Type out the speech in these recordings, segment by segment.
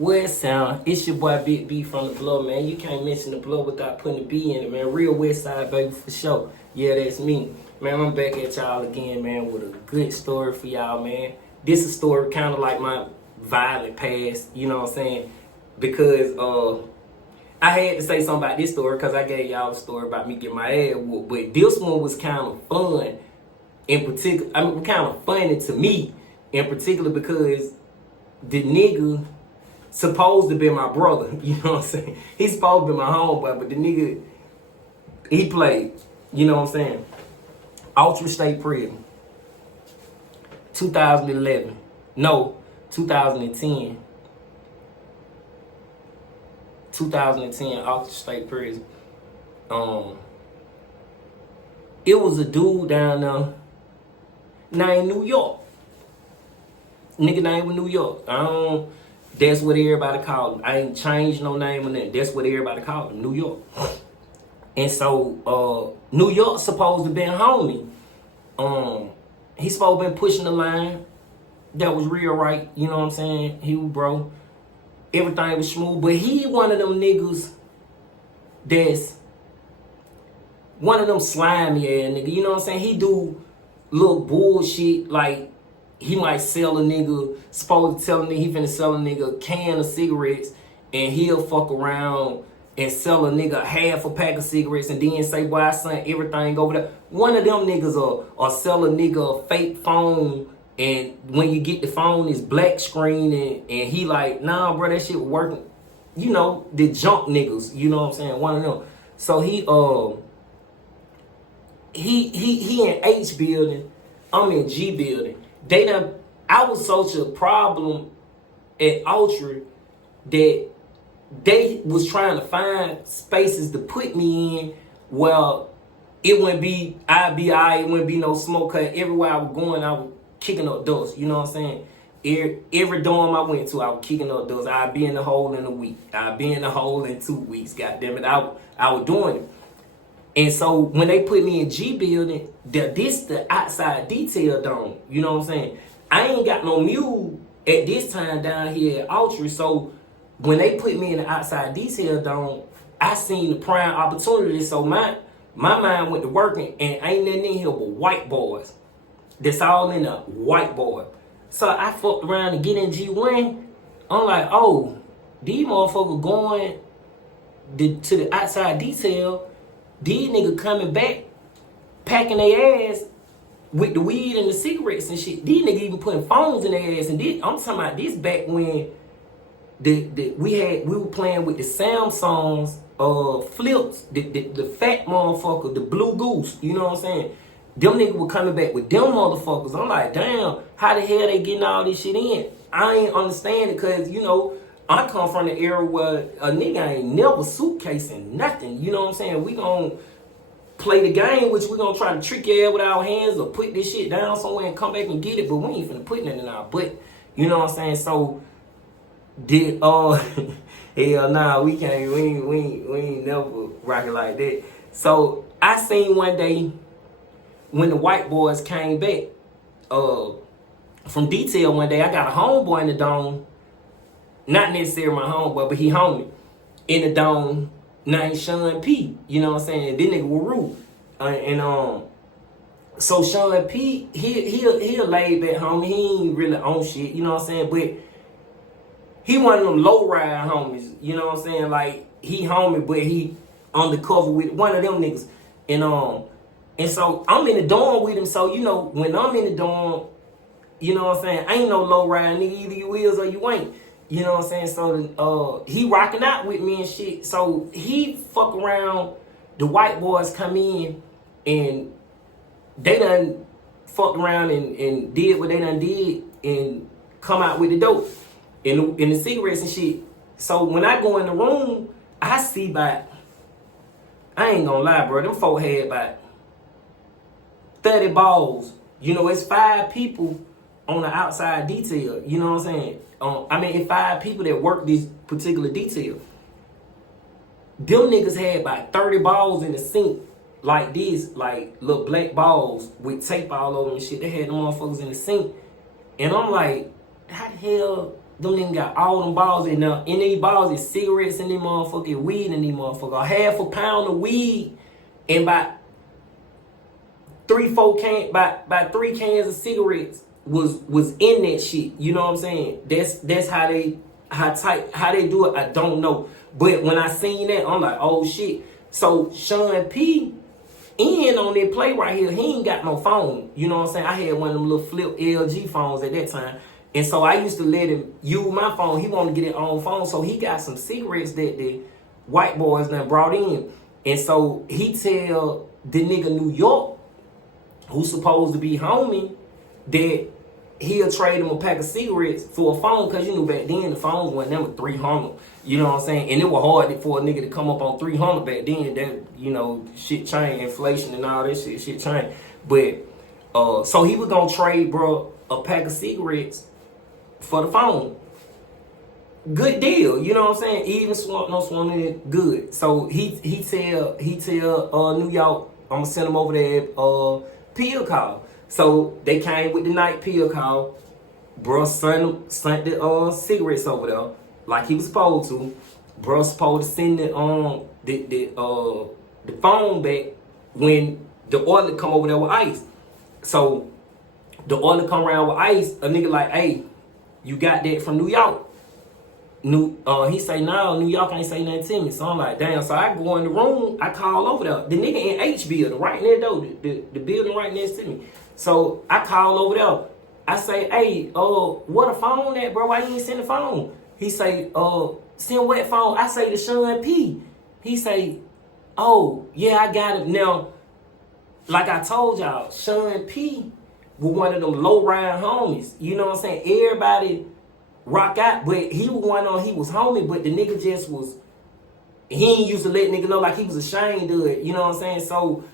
West Sound, it's your boy Big B from the Blow, man. You can't mention the Blow without putting the B in it, man. Real West Side, baby, for sure. Yeah, that's me. Man, I'm back at y'all again, man, with a good story for y'all, man. This is a story kind of like my violent past, you know what I'm saying? Because I had to say something about this story because I gave y'all a story about me getting my ass whooped. But this one was kind of fun in particular. I mean, kind of funny to me in particular because the nigga supposed to be my brother, you know what I'm saying? He's supposed to be my homeboy, but the nigga, he played, you know what I'm saying? Autry State Prison, 2011, no, 2010. 2010, Autry State Prison. It was a dude down there named New York. Nigga named New York. That's what everybody called him. I ain't changed no name on that. That's what everybody called him, New York. And so, New York supposed to be a homie. He supposed to been pushing the line. That was real right. You know what I'm saying? He was bro. Everything was smooth. But he one of them niggas that's one of them slimy ass nigga. You know what I'm saying? He do little bullshit like he might sell a nigga, supposed to tell a nigga he finna sell a nigga a can of cigarettes, and he'll fuck around and sell a nigga half a pack of cigarettes and then say, boy, I sent everything over there. One of them niggas or sell a nigga a fake phone, and when you get the phone, it's black screen, and he like, nah, bro, that shit working. You know, the junk niggas, you know what I'm saying? One of them. So he in H building, I'm in G building. I was such a problem at Autry that they was trying to find spaces to put me in. Well, it wouldn't be, I'd be all right, it wouldn't be no smoke cut. Everywhere I was going, I was kicking up dust. You know what I'm saying? Every dorm I went to, I was kicking up dust. I'd be in the hole in a week. I'd be in the hole in 2 weeks. God damn it, I was doing it. And so when they put me in G building, the outside detail dome. You know what I'm saying? I ain't got no mule at this time down here at Autry. So when they put me in the outside detail dome, I seen the prime opportunity. So my mind went to working, and ain't nothing in here but white boys. That's all in a white boy. So I fucked around to get in G1. I'm like, oh, these motherfuckers going to the outside detail. These niggas coming back, packing their ass with the weed and the cigarettes and shit. These niggas even putting phones in their ass. And I'm talking about this back when we were playing with the Samsungs flips, the fat motherfucker, the blue goose. You know what I'm saying? Them niggas were coming back with them motherfuckers. I'm like, damn, how the hell they getting all this shit in? I ain't understand it because, you know, I come from the era where a nigga ain't never suitcasing nothing. You know what I'm saying? We gonna play the game, which we gonna try to trick your ass with our hands or put this shit down somewhere and come back and get it, but we ain't finna put nothing in our butt. You know what I'm saying? So, hell nah, we ain't never rocking like that. So, I seen one day when the white boys came back from detail one day, I got a homeboy in the dome. Not necessarily my homeboy, but he homie in the dome named Sean P. You know what I'm saying? This nigga was rude. So Sean P, he a laid back homie. He ain't really on shit, you know what I'm saying? But he one of them low ride homies, you know what I'm saying? Like he homie, but he undercover with one of them niggas. And so I'm in the dorm with him. So you know when I'm in the dorm, you know what I'm saying? I ain't no low ride nigga. Either you is or you ain't. You know what I'm saying? So he rocking out with me and shit. So he fuck around. The white boys come in and they done fucked around and did what they done did and come out with the dope and the cigarettes and shit. So when I go in the room, I see about, I ain't gonna lie, bro. Them folk had about 30 balls. You know, it's 5 people on the outside detail. You know what I'm saying? It's 5 people that work this particular detail. Them niggas had about 30 balls in the sink like this, like little black balls with tape all over them and shit. They had them motherfuckers in the sink. And I'm like, how the hell them niggas got all them balls in there. In these balls is cigarettes and them motherfucking weed in these motherfuckers. Half a pound of weed and about 3 cans of cigarettes was in that shit. You know what I'm saying? That's how they do it. I don't know. But when I seen that, I'm like, oh shit. So Sean P in on that play right here, he ain't got no phone. You know what I'm saying? I had one of them little flip LG phones at that time. And so I used to let him use my phone. He wanted to get his own phone. So he got some cigarettes that the white boys done brought in. And so he tell the nigga New York, who's supposed to be homie, that he'll trade him a pack of cigarettes for a phone. Because you know back then the phones went them with 300. You know what I'm saying? And it was hard for a nigga to come up on 300 back then. That, you know, shit changed, inflation and all that shit changed. But so he was gonna trade, bro, a pack of cigarettes for the phone. Good deal, you know what I'm saying? Even swamp, no swimming, good. So he tell New York, I'm gonna send him over there pill call. So they came with the night pill call. Bro sent the cigarettes over there like he was supposed to. Bro supposed to send the phone back when the order come over there with ice. So the order come around with ice, a nigga like, hey, you got that from New York? He say, no, New York ain't say nothing to me. So I'm like, damn. So I go in the room, I call over there. The nigga in H building, right near though, the building right next to me. So I call over there. I say, hey, what a phone at, bro? Why you ain't send the phone? He say, send what phone? I say to Sean P. He say, oh, yeah, I got it. Now, like I told y'all, Sean P was one of them low ride homies. You know what I'm saying? Everybody rock out, but he was one on, he was homie, but the nigga just was, he ain't used to let nigga know like he was ashamed of it. You know what I'm saying? So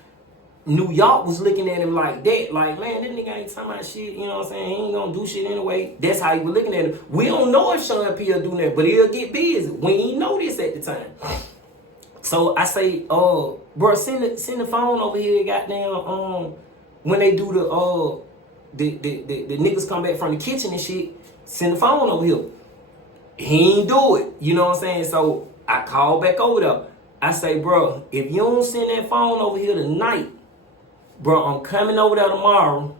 New York was looking at him like that, like, man, this nigga ain't talking about shit, you know what I'm saying? He ain't gonna do shit anyway. That's how he was looking at him. We don't know if Sean P will do that, but he'll get busy. We ain't know this at the time. So I say, bro, send the phone over here, goddamn, when they do the niggas come back from the kitchen and shit, send the phone over here. He ain't do it, you know what I'm saying? So I call back over there. I say, bro, if you don't send that phone over here tonight, bro, I'm coming over there tomorrow.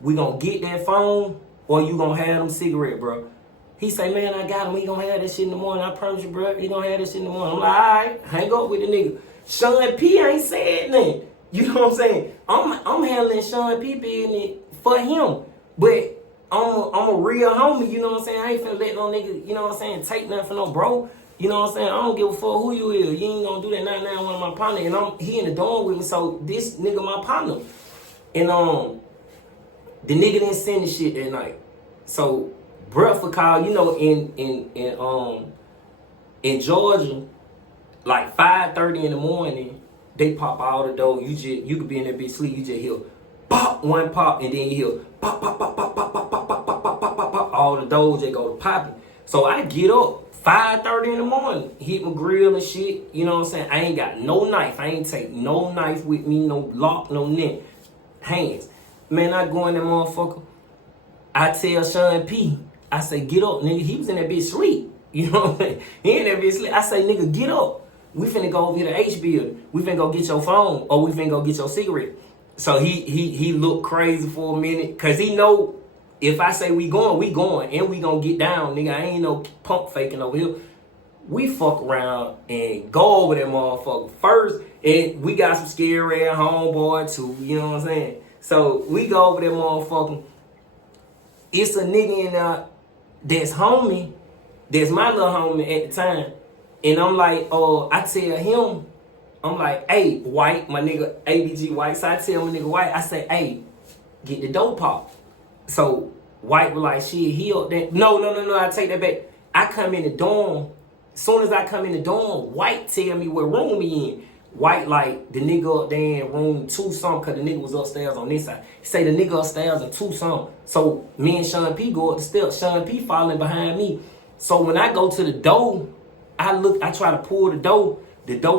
We gonna get that phone, or you gonna have them cigarette, bro. He say, man, I got him. He gonna have that shit in the morning. I promise you, bro. He gonna have that shit in the morning. I'm like, all right, hang up with the nigga. Sean P ain't said nothing. You know what I'm saying? I'm handling Sean P business for him, but I'm a real homie. You know what I'm saying? I ain't finna let no nigga, you know what I'm saying, take nothing for no bro. You know what I'm saying? I don't give a fuck who you is. You ain't gonna do that now one of my partner. And he in the dorm with me, so this nigga my partner. And the nigga didn't send the shit that night. So bruh for call, you know, in Georgia, like 5:30 in the morning, they pop all the doors. You could be in that bitch sleep, you just hear pop, one pop, and then you hear pop, pop, pop, pop, pop, pop, pop, pop, pop, pop, pop, pop, pop. All the doors they go to popping. So I get up 5:30 in the morning, hit my grill and shit. You know what I'm saying? I ain't got no knife. I ain't take no knife with me, no lock, no net. Hands. Man, I go in that motherfucker. I tell Sean P, I say, get up, nigga. He was in that bitch sleep. You know what I'm saying? He in that bitch sleep. I say, nigga, get up. We finna go over here to H building. We finna go get your phone, or we finna go get your cigarette. So he looked crazy for a minute, cause he know if I say we going, and we gonna get down, nigga. I ain't no pump faking over here. We fuck around and go over that motherfucker first, and we got some scary ass homeboy too. You know what I'm saying? So we go over that motherfucker. It's a nigga in there that's homie, that's my little homie at the time, and I'm like, I tell him, I'm like, hey, White, my nigga ABG White. So I tell my nigga White, I say, hey, get the dope pop. So White was like, shit, he up there. No, I take that back. I come in the dorm. As soon as I come in the dorm, White tell me what room he in. White like, the nigga up there in room 2 something, cause the nigga was upstairs on this side. He say the nigga upstairs in 2 something. So me and Sean P go up the steps. Sean P following behind me. So when I go to the door, I try to pull the door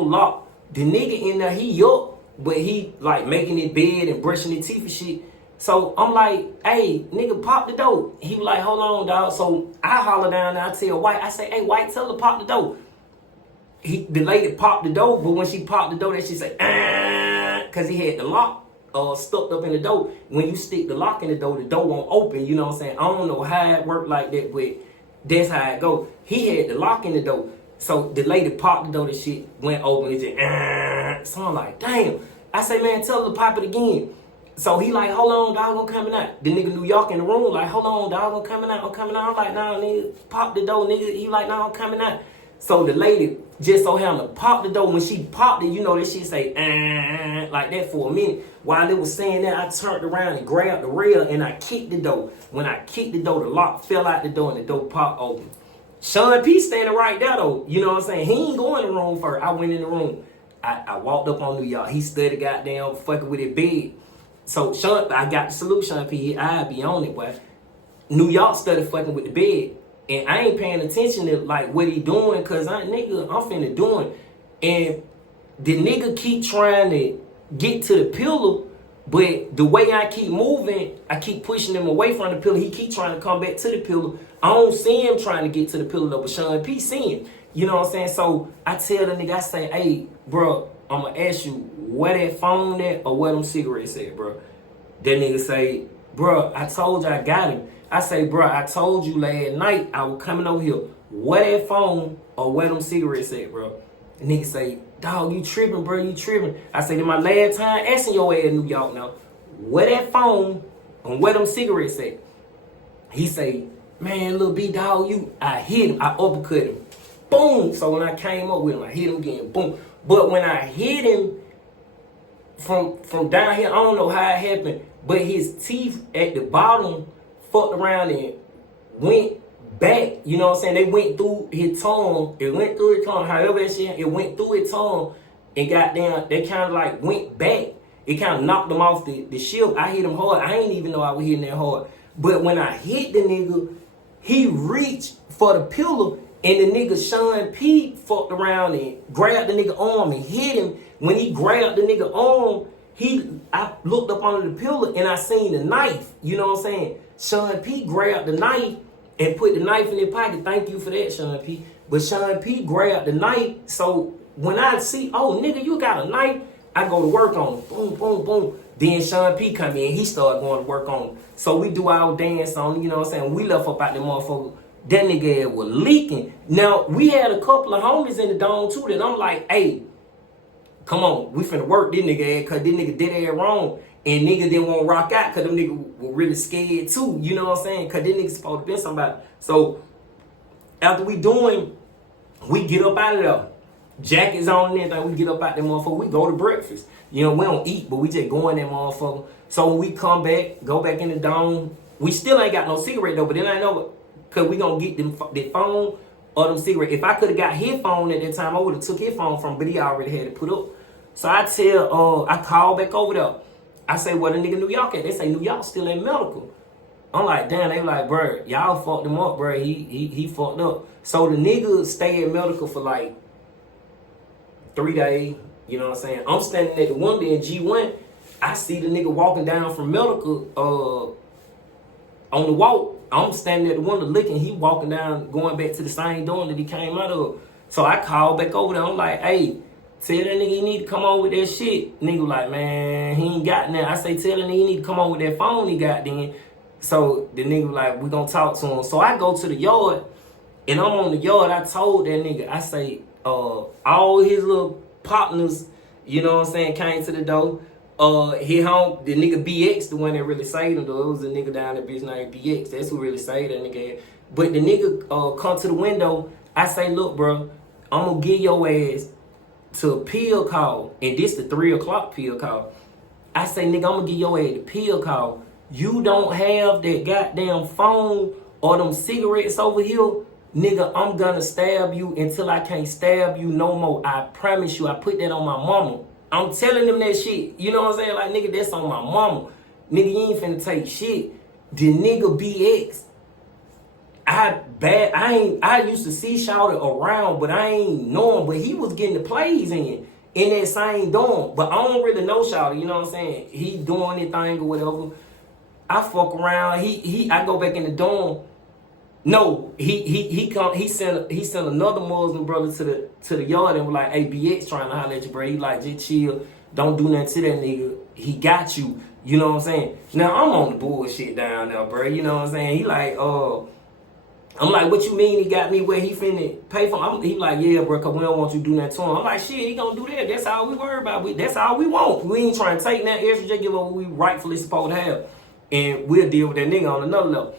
locked. The nigga in there, he up, but he like making his bed and brushing his teeth and shit. So I'm like, hey, nigga, pop the door. He was like, hold on, dog. So I holler down and I tell White, I say, hey, White, tell her to pop the door. The lady popped the door, but when she popped the door, then she say, because he had the lock stuck up in the door. When you stick the lock in the door won't open. You know what I'm saying? I don't know how it worked like that, but that's how it go. He had the lock in the door. So the lady popped the door, the shit went open. It just, so I'm like, damn. I say, man, tell her to pop it again. So he like, hold on, dog, I'm coming out. The nigga New York in the room like, hold on, dog, I'm coming out. I'm like, nah, nigga, pop the door, nigga. He like, nah, I'm coming out. So the lady just so happened to pop the door. When she popped it, you know, that shit say, like that for a minute. While it was saying that, I turned around and grabbed the rail and I kicked the door. When I kicked the door, the lock fell out the door and the door popped open. Sean P standing right there though, you know what I'm saying? He ain't go in the room first. I went in the room. I walked up on New York. He stood the goddamn fucking with his bed. So Sean, I got to salute Sean P. I be on it, boy. New York started fucking with the bed. And I ain't paying attention to like what he doing, cause I'm finna doing. And the nigga keep trying to get to the pillar, but the way I keep moving, I keep pushing him away from the pillar. He keep trying to come back to the pillar. I don't see him trying to get to the pillar though, but Sean P see him. You know what I'm saying? So I tell the nigga, I say, hey, bro, I'm gonna ask you where that phone at or where them cigarettes at, bro. That nigga say, bro, I told you I got him. I say, bro, I told you last night I was coming over here. Where that phone or where them cigarettes at, bro? The nigga say, dog, you tripping, bro, you tripping. I say, this my last time asking your ass in New York now. Where that phone and where them cigarettes at? He say, man, little B, dog, I hit him. I uppercut him. Boom. So when I came up with him, I hit him again. Boom. But when I hit him from down here, I don't know how it happened, but his teeth at the bottom fucked around and went back. You know what I'm saying? They went through his tongue. It went through his tongue. However that shit, it went through his tongue and got down. They kind of like went back. It kind of knocked him off the ship. I hit him hard. I ain't even know I was hitting that hard. But when I hit the nigga, he reached for the pillar, and the nigga Sean P fucked around and grabbed the nigga arm and hit him. When he grabbed the nigga arm, I looked up under the pillar and I seen the knife. You know what I'm saying? Sean P grabbed the knife and put the knife in his pocket. Thank you for that, Sean P. But Sean P grabbed the knife. So when I see, oh, nigga, you got a knife, I go to work on it. Boom, boom, boom. Then Sean P come in. He started going to work on it. So we do our dance on it, you know what I'm saying? We left up out the motherfucker. That nigga was leaking. Now, we had a couple of homies in the dome, too, that I'm like, hey, come on, we finna work this nigga ass, because this nigga did it wrong. And nigga didn't want to rock out because them niggas were really scared too. You know what I'm saying? Because this nigga supposed to be somebody. So after we doing, we get up out of there. Jackets on and everything. We get up out there motherfucker. We go to breakfast. You know, we don't eat, but we just go in there motherfucker. So when we come back, go back in the dome, we still ain't got no cigarette though. But then I know, because we going to get the phone or them cigarette. If I could have got his phone at that time, I would have took his phone from him, but he already had it put up. So I call back over there. I say, well, the nigga New York at? They say, New York still in medical. I'm like, damn, they like, bro, y'all fucked him up, bro. He fucked up. So the nigga stay in medical for like 3 days. You know what I'm saying? I'm standing at the window in G1. I see the nigga walking down from medical on the walk. I'm standing at the window looking. He walking down, going back to the same door that he came out of. So I called back over there. I'm like, hey, tell that nigga he need to come on with that shit. Nigga like, man, he ain't got that. I say, tell that nigga he need to come on with that phone he got then. So the nigga like, we gonna talk to him. So I go to the yard, and I'm on the yard. I told that nigga, I say, all his little partners, you know what I'm saying, came to the door. He home, the nigga BX, the one that really saved him though. It was a nigga down there, bitch named BX. That's who really saved that nigga. But the nigga come to the window. I say, look, bro, I'm gonna give your ass to a pill call, and this the 3 o'clock pill call. I say, nigga, I'm gonna give your ass the pill call. You don't have that goddamn phone or them cigarettes over here, nigga, I'm gonna stab you until I can't stab you no more. I promise you, I put that on my mama. I'm telling them that shit. You know what I'm saying? Like, nigga, that's on my mama. Nigga, you ain't finna take shit. The nigga BX, I used to see Shouted around, but I ain't know him. But he was getting the plays in that same dorm. But I don't really know Shouted, you know what I'm saying? He doing his thing or whatever. I fuck around. I go back in the dorm. No, he sent another Muslim brother to the yard and was like, hey, BX trying to holler at you, bro. He like, just chill. Don't do nothing to that nigga. He got you. You know what I'm saying? Now I'm on the bullshit down there, bro. You know what I'm saying? He like, I'm like, what you mean he got me where he finna pay for him? He like, yeah, bro, cause we don't want you to do that to him. I'm like, shit, he gonna do that. That's all we worry about. That's all we want. We ain't trying to take that extra, just give us what we rightfully supposed to have. And we'll deal with that nigga on another level.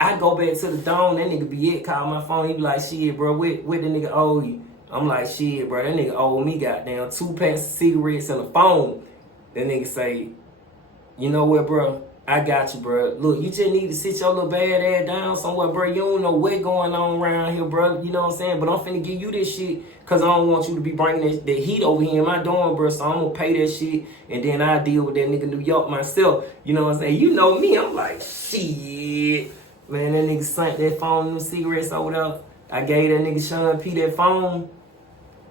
I go back to the dome, that nigga be it, call my phone, he be like, shit, bro, what the nigga owe you? I'm like, shit, bro, that nigga owe me goddamn 2 packs of cigarettes and a phone. That nigga say, you know what, bro? I got you, bro. Look, you just need to sit your little bad ass down somewhere, bro. You don't know what going on around here, bro. You know what I'm saying? But I'm finna give you this shit because I don't want you to be bringing that heat over here in my dorm, bro. So I'm gonna pay that shit and then I deal with that nigga New York myself. You know what I'm saying? You know me. I'm like, shit. Man, that nigga sent that phone and them cigarettes over there. I gave that nigga Sean P that phone.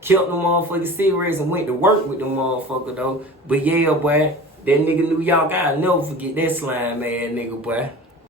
Kept them motherfucking cigarettes and went to work with them motherfucker though. But yeah, boy. That nigga New York, I'll never forget that slime ass nigga, boy.